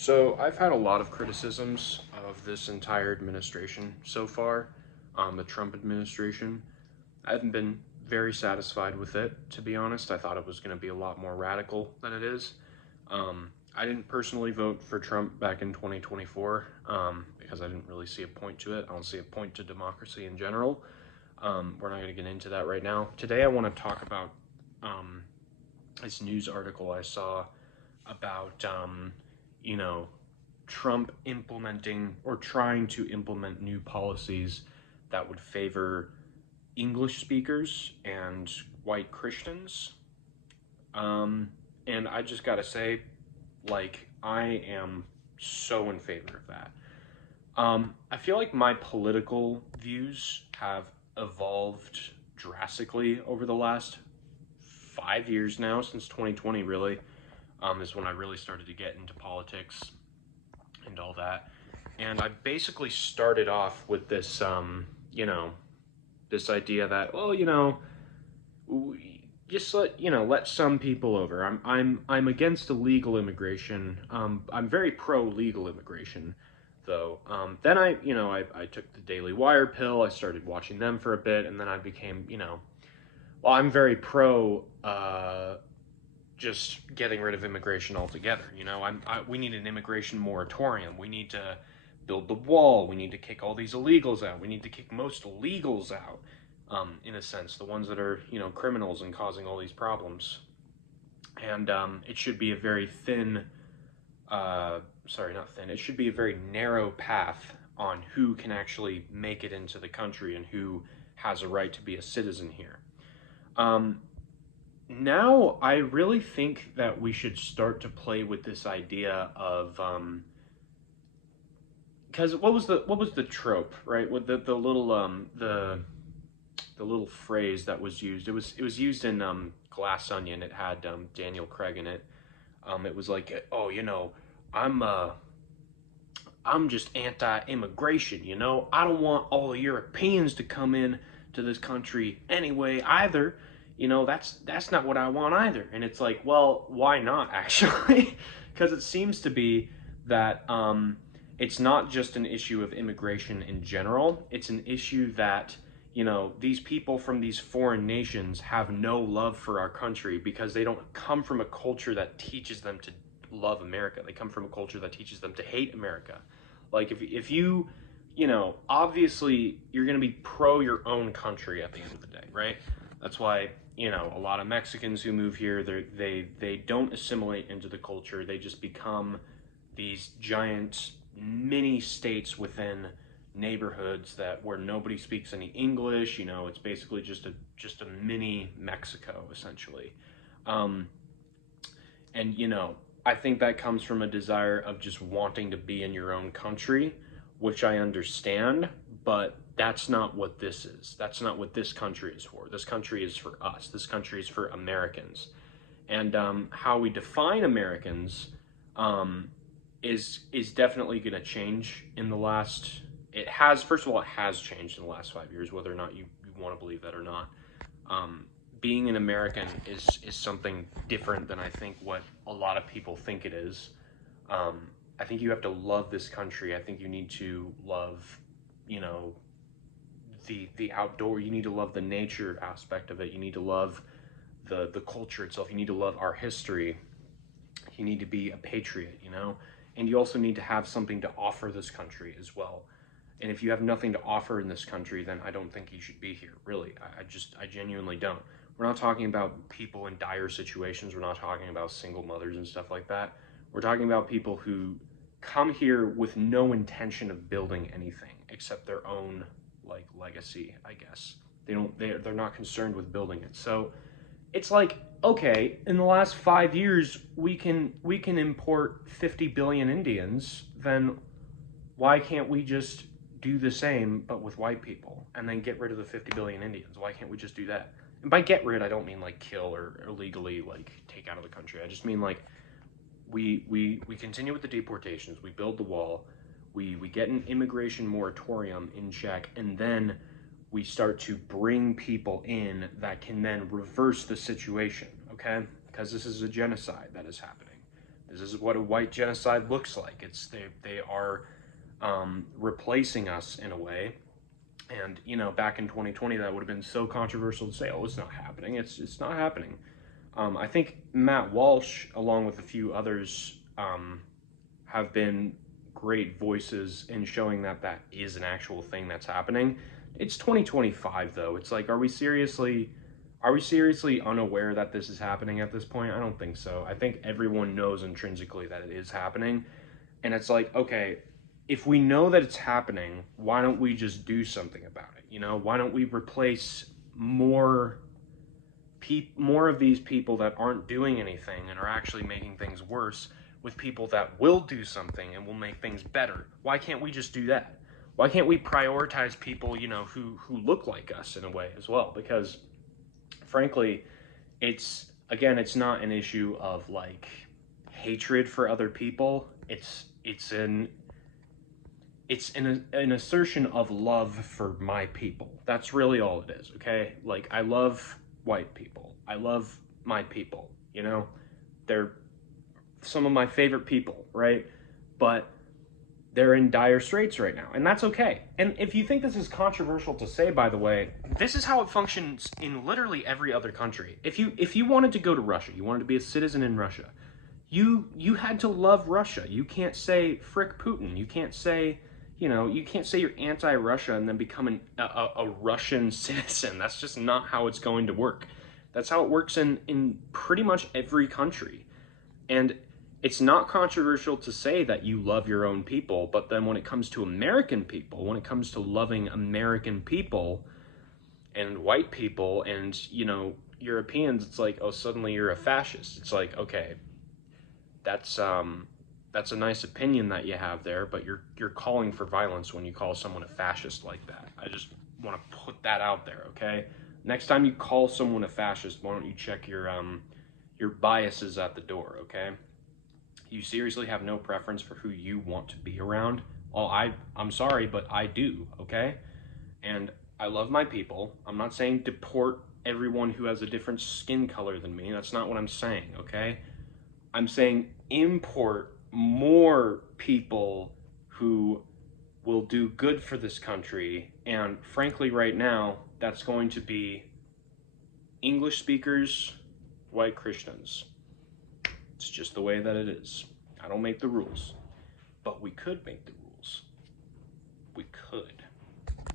So I've had a lot of criticisms of this entire administration so far, the Trump administration. I haven't been very satisfied with it, to be honest. I thought it was going to be a lot more radical than it is. I didn't personally vote for Trump back in 2024 because I didn't really see a point to it. I don't see a point to democracy in general. We're not going to get into that right now. Today, I want to talk about um, this news article I saw about, you know, Trump implementing or trying to implement new policies that would favor English speakers and white Christians. Um, and I just gotta say, I am so in favor of that. I feel like my political views have evolved drastically over the last 5 years now, since 2020, really, is when I really started to get into politics and all that. And I basically started off with this, this idea that, well, just let some people over. I'm against illegal immigration. I'm very pro legal immigration, though. Then I took the Daily Wire pill. I started watching them for a bit, and then I became, well, I'm very pro just getting rid of immigration altogether. We need an immigration moratorium. We need to build the wall. We need to kick all these illegals out. We need to kick most illegals out, in a sense, the ones that are, criminals and causing all these problems. And it should be a very thin, sorry, not thin, it should be a very narrow path on who can actually make it into the country and who has a right to be a citizen here. Now I really think that we should start to play with this idea of because what was the trope, right? With the little the little phrase that was used. It was used in Glass Onion. It had Daniel Craig in it. It was like, oh, I'm just anti-immigration. I don't want all the Europeans to come in to this country anyway either. That's not what I want either. And it's like, well, why not actually? Because it seems to be that it's not just an issue of immigration in general. It's an issue that these people from these foreign nations have no love for our country because they don't come from a culture that teaches them to love America. They come from a culture that teaches them to hate America. Like if you, obviously you're going to be pro your own country at the end of the day, right? That's why, a lot of Mexicans who move here, they don't assimilate into the culture. They just become these giant mini states within neighborhoods that where nobody speaks any English. It's basically just a mini Mexico essentially. Um, and I think that comes from a desire of just wanting to be in your own country, which I understand, but that's not what this is. That's not what this country is for. This country is for us. This country is for Americans. And how we define Americans um, is definitely going to change in the last. It has, first of all, it has changed in the last 5 years, whether or not you want to believe that or not. Um, Being an American is something different than I think what a lot of people think it is. I think you have to love this country. I think you need to love, you know, the outdoor. You need to love the nature aspect of it. You need to love the culture itself. You need to love our history. You need to be a patriot, and you also need to have something to offer this country as well. And if you have nothing to offer in this country, then I don't think you should be here. Really, I genuinely don't. We're not talking about people in dire situations. We're not talking about single mothers and stuff like that. We're talking about people who come here with no intention of building anything except their own legacy, I guess. They're not concerned with building it. So it's like, okay, in the last 5 years we can import 50 billion Indians, then why can't we just do the same but with white people and then get rid of the 50 billion Indians? Why can't we just do that? And by get rid, I don't mean like kill or illegally take out of the country. I just mean we continue with the deportations, we build the wall, we get an immigration moratorium in check, and then we start to bring people in that can then reverse the situation, okay? Because this is a genocide that is happening. This This is what a white genocide looks like. They are replacing us in a way. And, you know, back in 2020, that would have been so controversial to say, oh, it's not happening. It's not happening. I think Matt Walsh, along with a few others, have been great voices in showing that that is an actual thing that's happening. It's 2025, though. It's like, are we seriously unaware that this is happening at this point? I don't think so. I think everyone knows intrinsically that it is happening. And it's like, okay, if we know that it's happening, why don't we just do something about it? You know, why don't we replace more of these people that aren't doing anything and are actually making things worse with people that will do something and will make things better? Why can't we just do that? Why can't we prioritize people, you know, who look like us in a way as well? Because frankly, it's not an issue of like hatred for other people. It's an assertion of love for my people. That's really all it is, okay? Like, I love white people. I love my people, you know? They're some of my favorite people, right? But they're in dire straits right now, and that's okay. And if you think this is controversial to say, by the way, this is how it functions in literally every other country. If you wanted to go to Russia, you wanted to be a citizen in Russia, you had to love Russia. You can't say frick Putin. You can't say, you know, you can't say you're anti-Russia and then become a Russian citizen. That's just not how it's going to work. That's how it works in pretty much every country. And it's not controversial to say that you love your own people, but then when it comes to American people, when it comes to loving American people and white people and, you know, Europeans, it's like, oh, suddenly you're a fascist. It's like, okay, that's a nice opinion that you have there, but you're calling for violence when you call someone a fascist like that. I just want to put that out there, okay? Next time you call someone a fascist, why don't you check your biases at the door, okay? You seriously have no preference for who you want to be around? Well, I'm sorry, but I do, okay? And I love my people. I'm not saying deport everyone who has a different skin color than me. That's not what I'm saying, okay? I'm saying import more people who will do good for this country. And frankly, right now, that's going to be English speakers, white Christians. It's just the way that it is. I don't make the rules, but we could make the rules. We could.